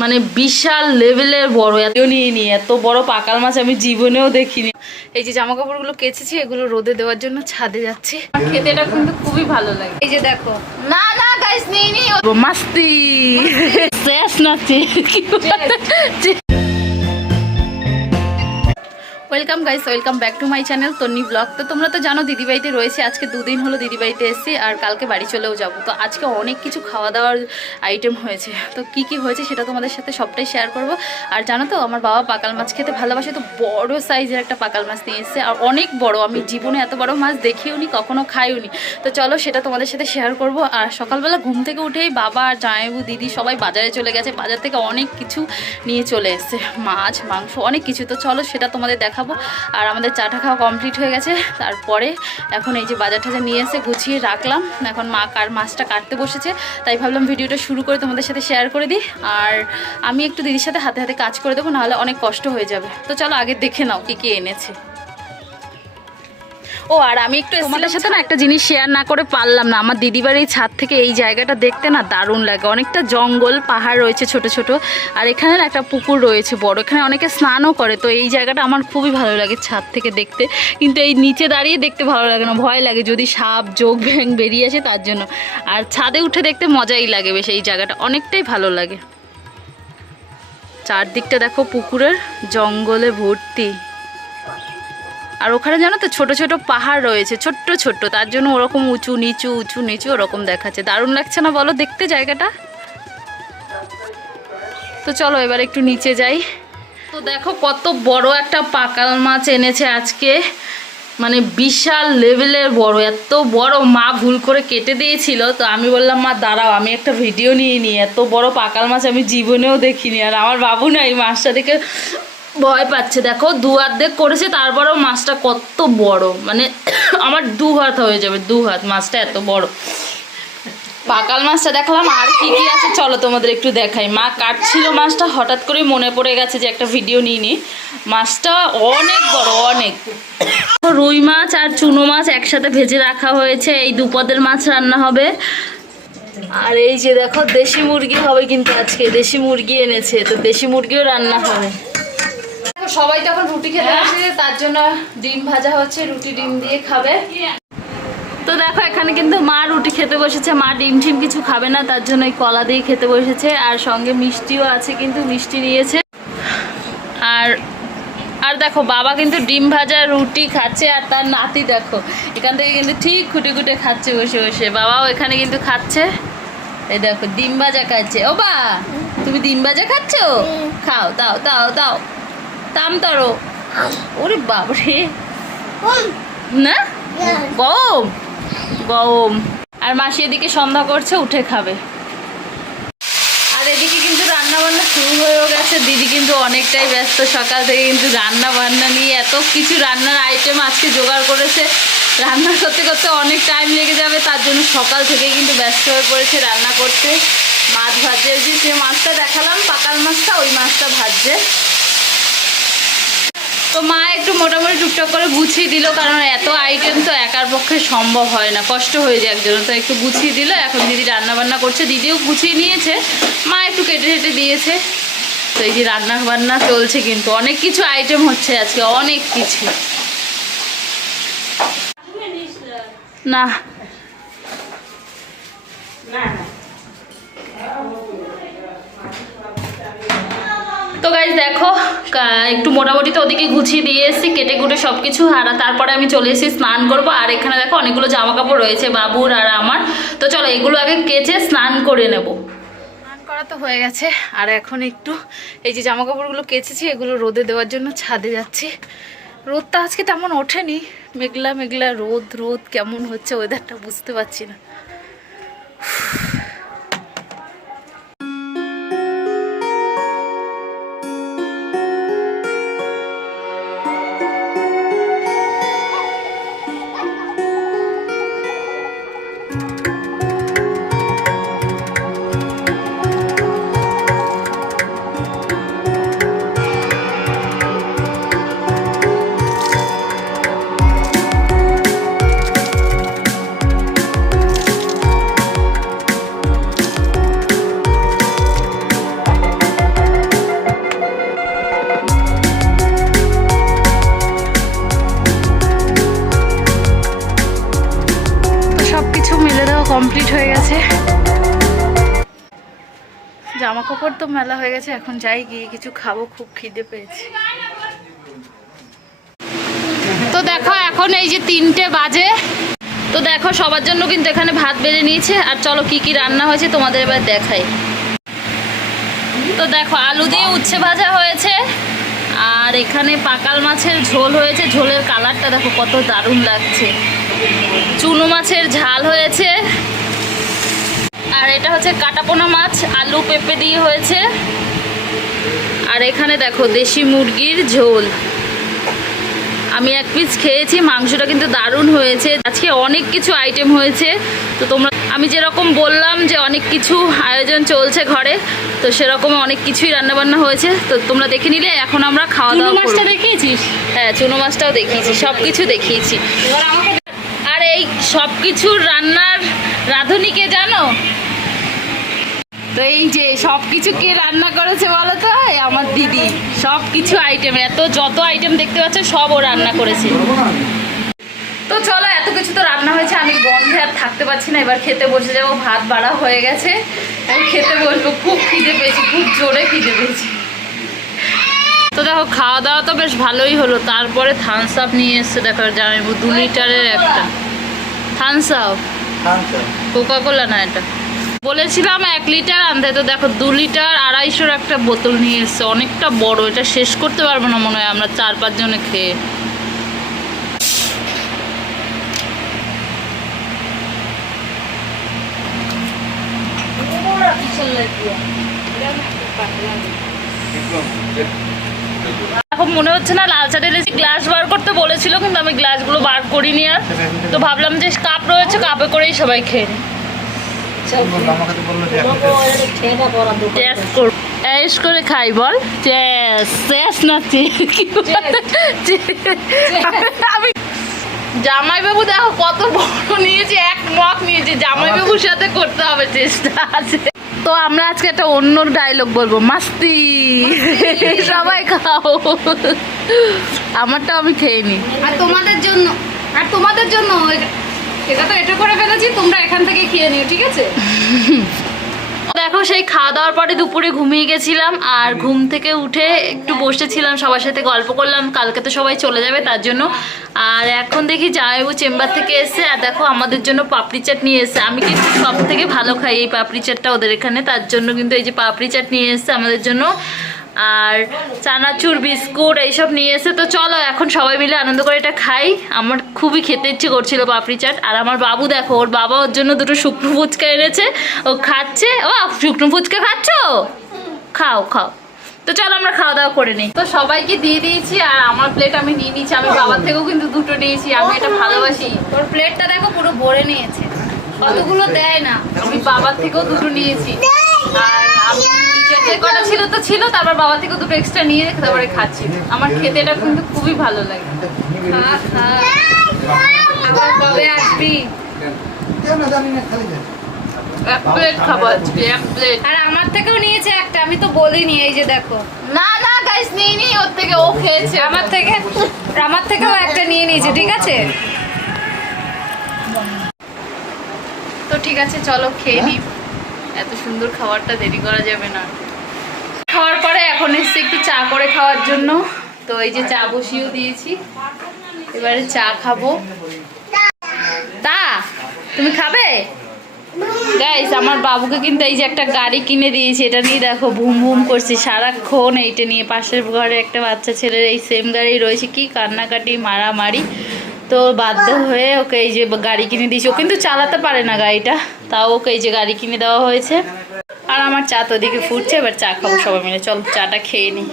মানে বিশাল লেভেলের বড়, এত নিয়ে এত বড় পাকাল মাছ আমি জীবনেও দেখিনি। এই যে জামা কাপড়গুলো কেচেছি এগুলো রোদে দেওয়ার জন্য ছাদে যাচ্ছি। খেতে এটা কিন্তু খুবই ভালো লাগে। এই যে দেখো, না না গাইস নিয়ে নি মাস্তি শেষ নাচি। Welcome guys, welcome back to my channel Tonni blog. তো তোমরা তো জানো দিদিবাড়িতে রয়েছে, আজকে 2 দিন হলো দিদিবাড়িতে এসেছি আর কালকে বাড়ি চলেও যাব। তো আজকে অনেক কিছু খাওয়া দাওয়ার আইটেম হয়েছে, তো কি কি হয়েছে সেটা তোমাদের সাথে সবটাই শেয়ার করব। আর জানো তো আমার বাবা পাকাল মাছ খেতে ভালোবাসে, তো বড় সাইজের একটা পাকাল মাছ নিয়ে এসেছে আর অনেক বড়। আমি জীবনে এত বড় মাছ দেখিও নি, কখনো খাইও নি। তো চলো সেটা তোমাদের সাথে শেয়ার করব। আর সকালবেলা ঘুম থেকে উঠেই বাবা আর জামাইবু দিদি সবাই বাজারে চলে গেছে, বাজার থেকে অনেক কিছু নিয়ে চলে এসেছে, মাছ মাংস অনেক কিছু। তো চলো সেটা তোমাদের দেখাবো। আর আমাদের চাটা খাওয়া কমপ্লিট হয়ে গেছে, তারপরে এখন এই যে বাজার টাজার নিয়ে এসে গুছিয়ে রাখলাম। এখন মা মাছটা কাটতে বসেছে, তাই ভাবলাম ভিডিওটা শুরু করে তোমাদের সাথে শেয়ার করে দিই। আর আমি একটু দিদির সাথে হাতে হাতে কাজ করে দেবো, নাহলে অনেক কষ্ট হয়ে যাবে। তো চলো আগে দেখে নাও কি কি এনেছে। ও আর আমি একটু তোমাদের সাথে না একটা জিনিস শেয়ার না করে পারলাম না। আমার দিদিবাড়ির ছাদ থেকে এই জায়গাটা দেখতে না দারুণ লাগে, অনেকটা জঙ্গল পাহাড় রয়েছে ছোট ছোট, আর এখানে না একটা পুকুর রয়েছে বড়, এখানে অনেকে স্নানও করে। তো এই জায়গাটা আমার খুবই ভালো লাগে ছাদ থেকে দেখতে, কিন্তু এই নিচে দাঁড়িয়ে দেখতে ভালো লাগে না, ভয় লাগে যদি সাপ যোগ ব্যাং বেরিয়ে আসে তার জন্য। আর ছাদে উঠে দেখতে মজাই লাগে বেশ, এই জায়গাটা অনেকটাই ভালো লাগে। চারদিকটা দেখো পুকুরের জঙ্গলে ভর্তি, আর ওখানে জানো তো ছোট ছোট পাহাড় রয়েছে, ছোট্ট ছোট্ট, তার জন্য ওরকম উঁচু নিচু উঁচু নিচু ওরকম দেখাচ্ছে। দারুণ লাগছে না বলো দেখতে জায়গাটা? তো চলো এবার একটু নিচে যাই। তো দেখো কত বড় একটা পাকাল মাছ এনেছে আজকে, মানে বিশাল লেভেলের বড়, এত বড়। মা ভুল করে কেটে দিয়েছিল, তো আমি বললাম মা দাঁড়াও আমি একটা ভিডিও নিয়ে নিই, এত বড় পাকাল মাছ আমি জীবনেও দেখিনি। আর আমার বাবু না এই মাছটা দেখে ভয় পাচ্ছে। দেখো 2 অর্ধেক করেছে, তারপরেও মাছটা কত বড়, মানে আমার 2 হাত হয়ে যাবে, 2 হাত, মাছটা এত বড়। পাকাল মাছটা দেখলাম, আর কি কি আছে চলো তোমাদের একটু দেখাই। মা কাটছিল মাছটা, হঠাৎ করে মনে পড়ে গেছে যে একটা ভিডিও নিয়ে নিই। মাছটা অনেক বড়, অনেক। রুই মাছ আর চুনো মাছ একসাথে ভেজে রাখা হয়েছে, এই 2 পদের মাছ রান্না হবে। আর এই যে দেখো দেশি মুরগি হবে, কিন্তু আজকে দেশি মুরগি এনেছে, তো দেশি মুরগিও রান্না হবে। সবাই তো এখন রুটি খেতে আসছে, তার জন্য ডিম ভাজা হচ্ছে, রুটি ডিম দিয়ে খাবে। তো দেখো এখানে কিন্তু মা রুটি খেতে বসেছে, মা ডিম টিম কিছু খাবে না, তার জন্য এই কলা দিয়ে খেতে বসেছে। আর সঙ্গে মিষ্টিও আছে, কিন্তু মিষ্টি নিয়েছে। আর আর দেখো বাবা কিন্তু ডিম ভাজা রুটি খাচ্ছে, আর তার নাতি দেখো এখান থেকে কিন্তু ঠিক খুঁটে খুঁটে খাচ্ছে বসে বসে। বাবাও এখানে কিন্তু খাচ্ছে, এই দেখো ডিম ভাজা খাচ্ছে। ও বা তুমি ডিম ভাজা খাচ্ছ? খাও, দাও দাও দাও, তাম তরো। ওরে বাবরে, না গম গম। আর মাসি এদিকে সন্ধ্যা করছে, উঠে খাবে। আর এদিকে কিন্তু রান্না বান্না শুরু হয়েও গেছে, দিদি কিন্তু অনেকটাই ব্যস্ত, সকাল থেকে কিন্তু রান্না বান্না নিয়ে এত কিছু রান্নার আইটেম আজকে জোগাড় করেছে। রান্না করতে করতে অনেক টাইম লেগে যাবে, তার জন্য সকাল থেকে কিন্তু ব্যস্ত হয়ে পড়েছে রান্না করতে। মাছ ভাজছে, যে মাছটা দেখালাম পাকাল মাছটা, ওই মাছটা ভাজছে। তো মা একটু মোটামুটি টুকটাক করে গুছিয়ে দিল, কারণ এত আইটেম তো একার পক্ষে সম্ভব হয় না, কষ্ট হয়ে যায় একজন, তো একটু গুছিয়ে দিল। এখন দিদি রান্না বান্না করছে, দিদিও গুছিয়ে নিয়েছে, মা একটু কেটে কেটে দিয়েছে। তো এই যে রান্না বান্না চলছে, কিন্তু অনেক কিছু আইটেম হচ্ছে আজকে, অনেক কিছু। না তো গাইজ দেখো একটু মোটামুটি তো ওদিকে গুছিয়ে দিয়ে এসেছি, কেটে কুটে সব কিছু। আর তারপরে আমি চলে এসেছি স্নান করবো। আর এখানে দেখো অনেকগুলো জামা কাপড় রয়েছে বাবুর আর আমার, তো চলো এগুলো আগে কেচে স্নান করে নেব। স্নান করা তো হয়ে গেছে, আর এখন একটু এই যে জামা কাপড়গুলো কেচেছি এগুলো রোদে দেওয়ার জন্য ছাদে যাচ্ছি। রোদটা আজকে তেমন ওঠেনি, মেঘলা মেঘলা রোদ, রোদ কেমন হচ্ছে ওয়েদারটা বুঝতে পারছি না। গেছে, জামা কাপড় তো মেলা হয়ে গেছে। এখন যাই, গিয়ে কিছু খাবো, খুব খিদে পেয়েছে। তো দেখো এখন এই যে 3টে বাজে। তো দেখো সবার জন্য কিন্তু এখানে ভাত বেড়ে নিয়েছে। আর চলো কি কি রান্না হয়েছে তোমাদের এবার দেখাই। তো দেখো আলু দিয়ে উচ্ছে ভাজা হয়েছে, আর এখানে পাকাল মাছের ঝোল হয়েছে। ঝোলের কালারটা দেখো কত দারুণ লাগছে। চুনো মাছের ঝাল হয়েছে, আর এটা হচ্ছে কাটাপোনা মাছ আলু পেঁপে দিয়ে হয়েছে। আর এখানে দেখো দেশি মুরগির ঝোল। আমি 1 পিস খেয়েছি, মাংসটা কিন্তু দারুণ হয়েছে। আজকে অনেক কিছু আইটেম হয়েছে। তো তোমরা, আমি যেরকম বললাম যে অনেক কিছু আয়োজন চলছে ঘরে, তো সেরকম অনেক কিছুই রান্নাবান্না হয়েছে। তো তোমরা দেখে নিলে এখন আমরা খাওয়া দাওয়া। চুনো মাছটা দেখিয়েছিস? হ্যাঁ, চুনো মাছটাও দেখিয়েছি, সব কিছু দেখিয়েছি। আর এই সব কিছুর রান্নার রাঁধুনিকে জানো তো? এই যে সব কিছু কে রান্না করেছে বলো তো? আমার দিদি। সব কিছু আইটেম, যত আইটেম দেখতে পাচ্ছ সব ও রান্না করেছে। তো চলো, এত কিছু তো রান্না হয়েছে, আমি গন্ধে আর থাকতে পারছি না। এবার খেতে বসে যাবো, ভাত বাড়া হয়ে গেছে, আমি খেতে বসবো। খুব খিদে পেয়েছি, খুব জোরে খিদে পেয়েছি। তো দেখো খাওয়া দাওয়া তো বেশ ভালোই হলো। তারপরে থামস আপ নিয়ে এসছে, দেখো জানাবো 2 লিটারের একটা থামস আপ, কোকা কোলা না, এটা বলেছিলাম 1 লিটার আনতে। তো দেখো 2 লিটার 250-র একটা বোতল নিয়ে এসছে, অনেকটা বড়। এটা শেষ করতে পারবো না মনে হয় আমরা 4-5 জনে খেয়ে। এখন মনে হচ্ছে না লাল চা ঢেলেছি। গ্লাস বার করতে বলেছিল, কিন্তু আমি গ্লাসগুলো বার করিনি। আর তো ভাবলাম যে কাপ রয়েছে, কাপে করেই সবাই খেয়ে নি। করে খাই বল, আমি জামাইবাবু দেখো কত বড় নিয়েছি, 1 মগ নিয়েছি। জামাইবাবুর সাথে করতে হবে, চেষ্টা আছে। তো আমরা আজকে একটা অন্য ডায়লগ বলবো, মাস্তি। সবাই খাও, আমারটা আমি খেয়ে নি। আর তোমাদের জন্য এটা তো এটা করে ফেলেছি, তোমরা এখান থেকে খেয়ে নিও, ঠিক আছে? দেখো সেই খাওয়া দাওয়ার পরে দুপুরে ঘুমিয়ে গেছিলাম, আর ঘুম থেকে উঠে একটু বসেছিলাম, সবার সাথে গল্প করলাম। কালকে তো সবাই চলে যাবে তার জন্য। আর এখন দেখি জামাইবাবু চেম্বার থেকে এসে, আর দেখো আমাদের জন্য পাপড়ি চাট নিয়ে এসে। আমি কিন্তু সব থেকে ভালো খাই এই পাপড়ি চাটটা ওদের এখানে, তার জন্য কিন্তু এই যে পাপড়ি চাট নিয়ে এসছে আমাদের জন্য। আর চানাচুর বিস্কুট এইসব নিয়ে এসে। তো চলো এখন সবাই মিলে আনন্দ করে এটা খাই। আমার খুবই খেতে ইচ্ছে করছিল পাপড়ি চাট। আর আমার বাবু দেখো, ওর বাবা ওর জন্য 2টো শুকনো ফুচকা এনেছে, ও খাচ্ছে। ও শুকনো ফুচকা খাচ্ছ? খাও খাও। তো চলো আমরা খাওয়া দাওয়া করে নিই। তো সবাইকে দিয়ে দিয়েছি, আর আমার প্লেট আমি নিয়ে নিয়েছি। আমি বাবার থেকেও কিন্তু 2টো নিয়েছি, আমি এটা ভালোবাসি। ওর প্লেটটা দেখো পুরো ভরে নিয়েছে, কতগুলো দেয় না। আমি বাবার থেকেও 2টো নিয়েছি, আর আমি যে কটা ছিল তো ছিল, তারপর বাবা থেকে 2টো এক্সট্রা নিয়ে তারপরে খাচ্ছি। আমার খেতে এটা কিন্তু খুবই ভালো লাগে। আবার কবে আসবি? 1 প্লেট খাবো আজকে, 1 প্লেট। আর আমার থেকেও নিয়েছে একটা, আমি তো বলিনি। এই যে দেখো, না না গাইস, নিই ওর থেকে, ও খেয়েছে। আমার থেকেও একটা নিয়ে নিয়েছে, ঠিক আছে? তো ঠিক আছে, চলো খেয়ে নিই। এত সুন্দর খাবারটা দেরি করা যাবে না। খাওয়ার পরে এখন এসছে একটু চা করে খাওয়ার জন্য। তো এই যে চা বসিয়েও দিয়েছি, এবারে চা খাবো। তা তুমি খাবে? গাইস আমার বাবুকে কিন্তু এই যে একটা গাড়ি কিনে দিয়েছি, এটা নিয়ে দেখো ভুম ভুম করছি সারাক্ষণ। এইটা নিয়ে পাশের ঘরে একটা বাচ্চা ছেলের এই সেম গাড়ি রয়েছে, কি কান্নাকাটি মারামারি। তো বাধ্য হয়ে ওকে এই যে গাড়ি কিনে দিয়েছি। ও কিন্তু চালাতে পারে না গাড়িটা, তাও ওকে এই যে গাড়ি কিনে দেওয়া হয়েছে। আর আমার চা তো ওদিকে ফুটছে, এবার চা খাবো সবাই মিলে। চল চাটা খেয়ে নিই।